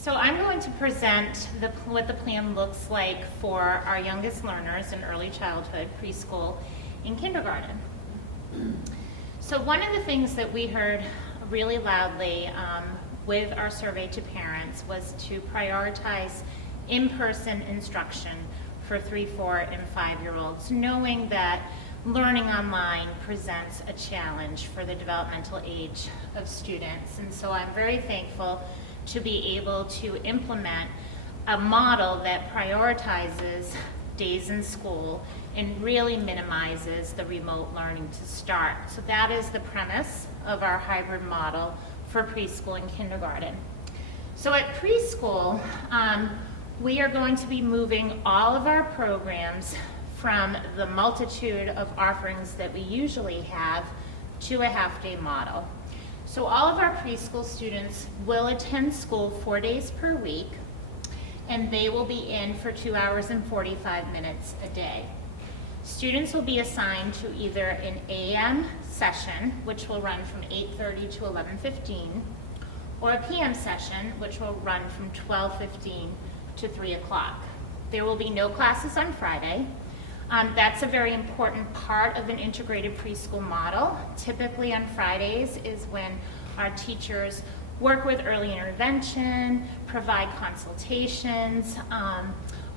So I'm going to present what the plan looks like for our youngest learners in early childhood, preschool, and kindergarten. So one of the things that we heard really loudly with our survey to parents was to prioritize in-person instruction for 3, 4, and 5-year-olds, knowing that learning online presents a challenge for the developmental age of students. And so I'm very thankful to be able to implement a model that prioritizes days in school and really minimizes the remote learning to start. So that is the premise of our hybrid model for preschool and kindergarten. So at preschool, we are going to be moving all of our programs from the multitude of offerings that we usually have to a half-day model. So all of our preschool students will attend school 4 days per week, and they will be in for 2 hours and 45 minutes a day. Students will be assigned to either an AM session, which will run from 8:30 to 11:15, or a PM session, which will run from 12:15 to 3 o'clock. There will be no classes on Friday. That's a very important part of an integrated preschool model. Typically on Fridays is when our teachers work with early intervention, provide consultations,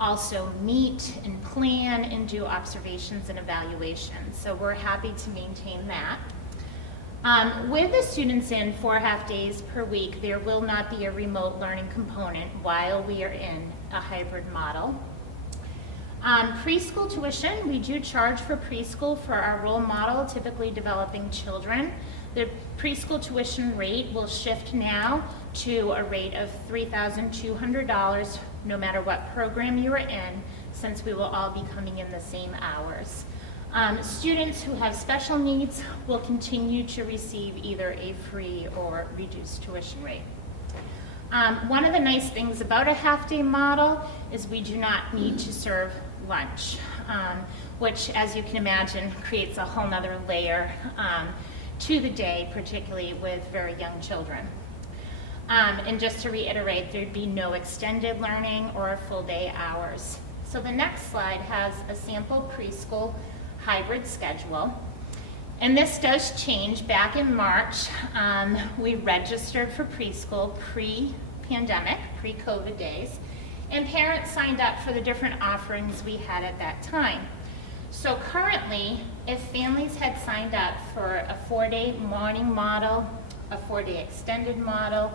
also meet and plan and do observations and evaluations. So we're happy to maintain that. With the students in 4 half days per week, there will not be a remote learning component while we are in a hybrid model. Preschool tuition, we do charge for preschool for our role model, typically developing children. The preschool tuition rate will shift now to a rate of $3,200 no matter what program you are in, since we will all be coming in the same hours. Students who have special needs will continue to receive either a free or reduced tuition rate. One of the nice things about a half-day model is we do not need to serve lunch, which, as you can imagine, creates a whole nother layer to the day, particularly with very young children. And just to reiterate, there'd be no extended learning or full day hours. So the next slide has a sample preschool hybrid schedule. And this does change. Back in March, we registered for preschool pre-pandemic, pre-COVID days, and parents signed up for the different offerings we had at that time. So currently, if families had signed up for a 4-day morning model, a 4-day extended model,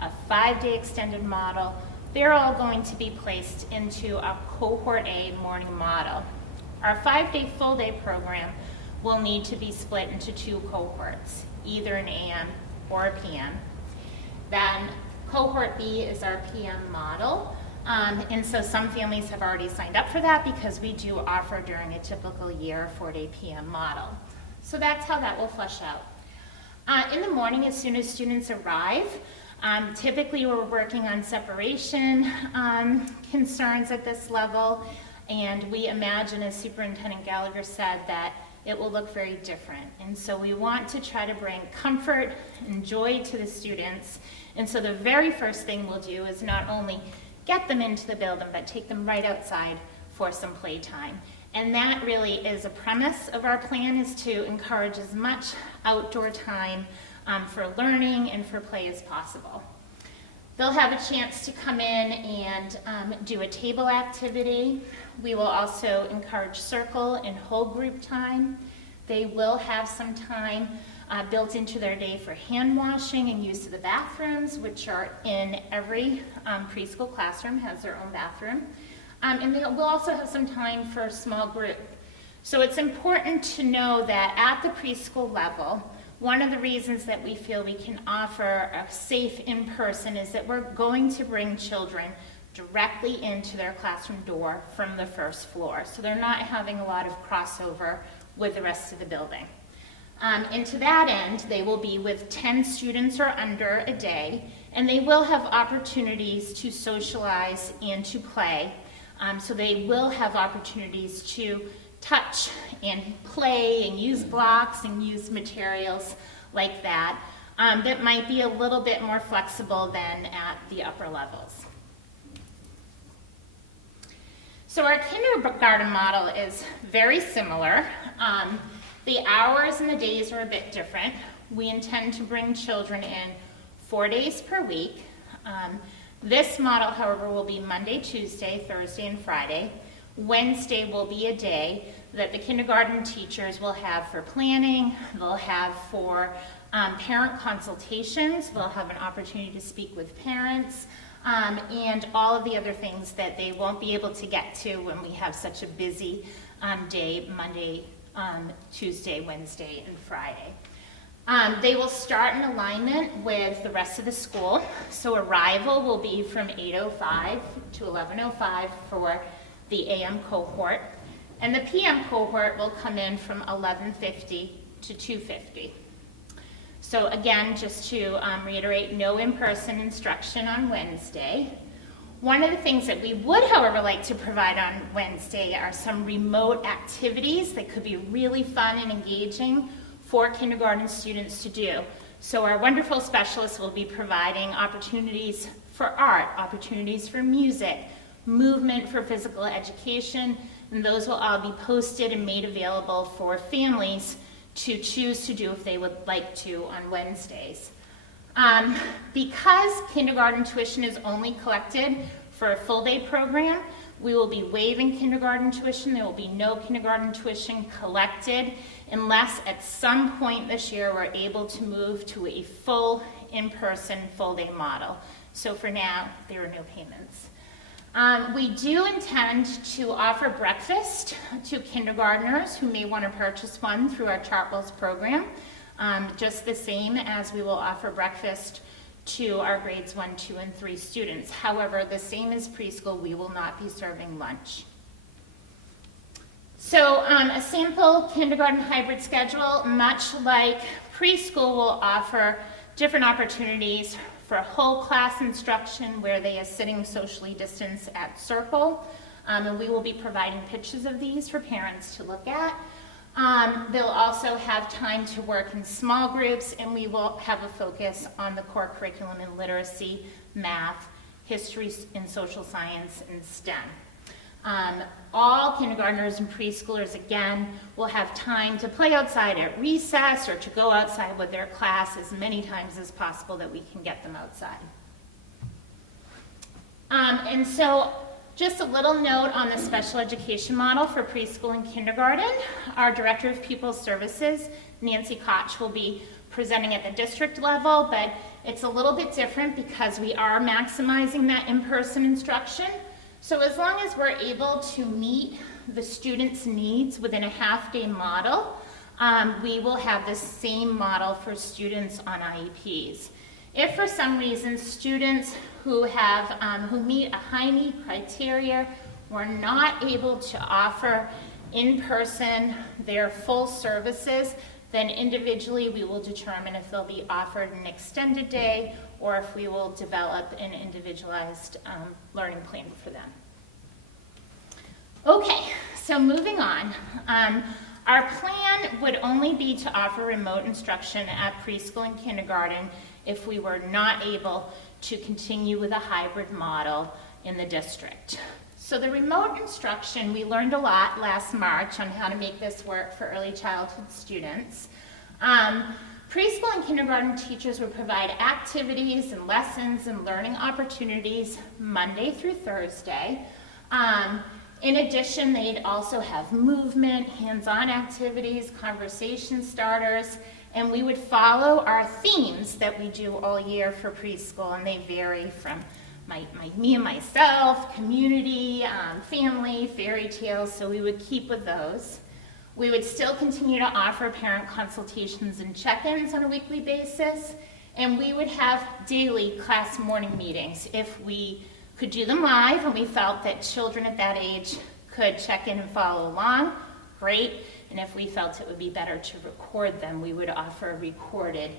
a 5-day extended model, they're all going to be placed into a cohort A morning model. Our 5-day full day program will need to be split into 2 cohorts, either an AM or a PM. Then cohort B is our PM model. And so some families have already signed up for that because we do offer during a typical year a 4-day PM model. So that's how that will flesh out. In the morning, as soon as students arrive, typically we're working on separation concerns at this level, and we imagine, as Superintendent Gallagher said, that it will look very different. And so we want to try to bring comfort and joy to the students. And so the very first thing we'll do is not only get them into the building, but take them right outside for some playtime. And that really is a premise of our plan, is to encourage as much outdoor time for learning and for play as possible. They'll have a chance to come in and do a table activity. We will also encourage circle and whole group time. They will have some time built into their day for hand washing and use of the bathrooms, which are in every preschool classroom, has their own bathroom. And they will also have some time for a small group. So it's important to know that at the preschool level, one of the reasons that we feel we can offer a safe in-person is that we're going to bring children directly into their classroom door from the first floor. So they're not having a lot of crossover with the rest of the building. And to that end, they will be with 10 students or under a day, and they will have opportunities to socialize and to play. So they will have opportunities to touch and play and use blocks and use materials like that. that might be a little bit more flexible than at the upper levels. So our kindergarten model is very similar. The hours and the days are a bit different. We intend to bring children in 4 days per week. This model, however, will be Monday, Tuesday, Thursday, and Friday. Wednesday will be a day that the kindergarten teachers will have for planning, they'll have for parent consultations, they'll have an opportunity to speak with parents, and all of the other things that they won't be able to get to when we have such a busy day, Monday, Tuesday, Wednesday, and Friday. They will start in alignment with the rest of the school. So arrival will be from 8:05 to 11:05 for the AM cohort. And the PM cohort will come in from 11:50 to 2:50. So again, just to reiterate, no in-person instruction on Wednesday. One of the things that we would, however, like to provide on Wednesday are some remote activities that could be really fun and engaging for kindergarten students to do. So our wonderful specialists will be providing opportunities for art, opportunities for music, movement for physical education, and those will all be posted and made available for families to choose to do if they would like to on Wednesdays. Because kindergarten tuition is only collected for a full day program, we will be waiving kindergarten tuition. There will be no kindergarten tuition collected unless at some point this year we're able to move to a full in-person full day model. So for now, there are no payments. We do intend to offer breakfast to kindergartners who may want to purchase one through our Chartwell's program, just the same as we will offer breakfast to our grades 1, 2, and 3 students. However, the same as preschool, we will not be serving lunch. So a sample kindergarten hybrid schedule, much like preschool, will offer different opportunities for whole class instruction where they are sitting socially distanced at circle. And we will be providing pictures of these for parents to look at. They'll also have time to work in small groups, and we will have a focus on the core curriculum in literacy, math, history, and social science, and STEM. All kindergartners and preschoolers, again, will have time to play outside at recess or to go outside with their class as many times as possible that we can get them outside. And so just a little note on the special education model for preschool and kindergarten. Our Director of Pupil Services, Nancy Koch, will be presenting at the district level, but it's a little bit different because we are maximizing that in-person instruction. So as long as we're able to meet the students' needs within a half-day model, we will have the same model for students on IEPs. If for some reason students who meet a high need criteria were not able to offer in person their full services, then individually we will determine if they'll be offered an extended day or if we will develop an individualized learning plan for them. Okay, so moving on. Our plan would only be to offer remote instruction at preschool and kindergarten if we were not able to continue with a hybrid model in the district. So the remote instruction, we learned a lot last March on how to make this work for early childhood students. Preschool and kindergarten teachers would provide activities and lessons and learning opportunities Monday through Thursday. In addition, they'd also have movement, hands-on activities, conversation starters, and we would follow our themes that we do all year for preschool, and they vary from me and myself, community, family, fairy tales, so we would keep with those. We would still continue to offer parent consultations and check-ins on a weekly basis, and we would have daily class morning meetings. If we could do them live and we felt that children at that age could check in and follow along, great. And if we felt it would be better to record them, we would offer a recorded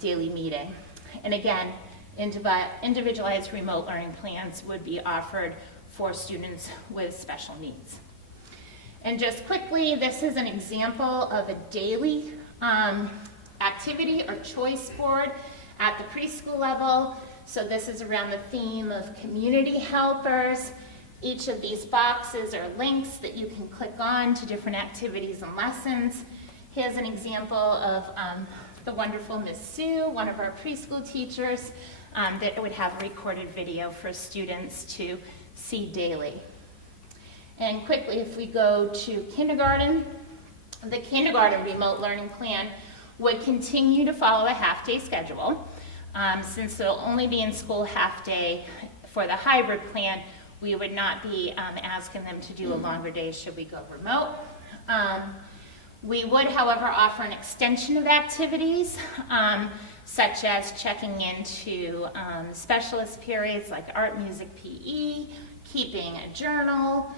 daily meeting. And again, individualized remote learning plans would be offered for students with special needs. And just quickly, this is an example of a daily activity or choice board at the preschool level. So this is around the theme of community helpers. Each of these boxes are links that you can click on to different activities and lessons. Here's an example of the wonderful Miss Sue, one of our preschool teachers, that would have a recorded video for students to see daily. And quickly, if we go to kindergarten, the kindergarten remote learning plan would continue to follow a half-day schedule. Since they'll only be in school half-day for the hybrid plan, we would not be asking them to do a longer day should we go remote. We would, however, offer an extension of activities, such as checking into specialist periods like art, music, PE, keeping a journal,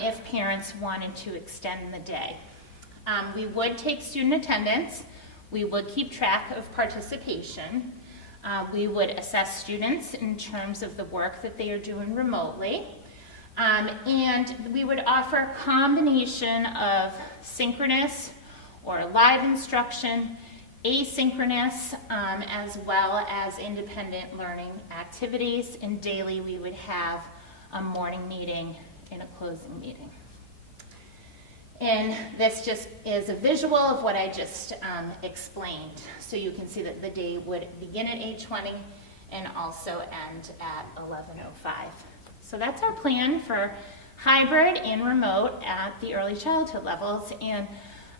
if parents wanted to extend the day. We would take student attendance. We would keep track of participation. We would assess students in terms of the work that they are doing remotely. And we would offer a combination of synchronous or live instruction, asynchronous, as well as independent learning activities. And daily we would have a morning meeting and a closing meeting. And this just is a visual of what I just explained. So you can see that the day would begin at 8:20 and also end at 11:05. So that's our plan for hybrid and remote at the early childhood levels. And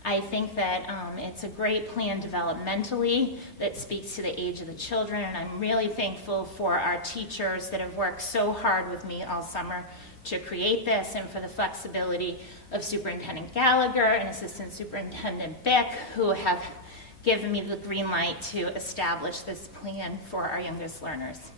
I think that it's a great plan developmentally that speaks to the age of the children. And I'm really thankful for our teachers that have worked so hard with me all summer to create this, and for the flexibility of Superintendent Gallagher and Assistant Superintendent Beck, who have given me the green light to establish this plan for our youngest learners.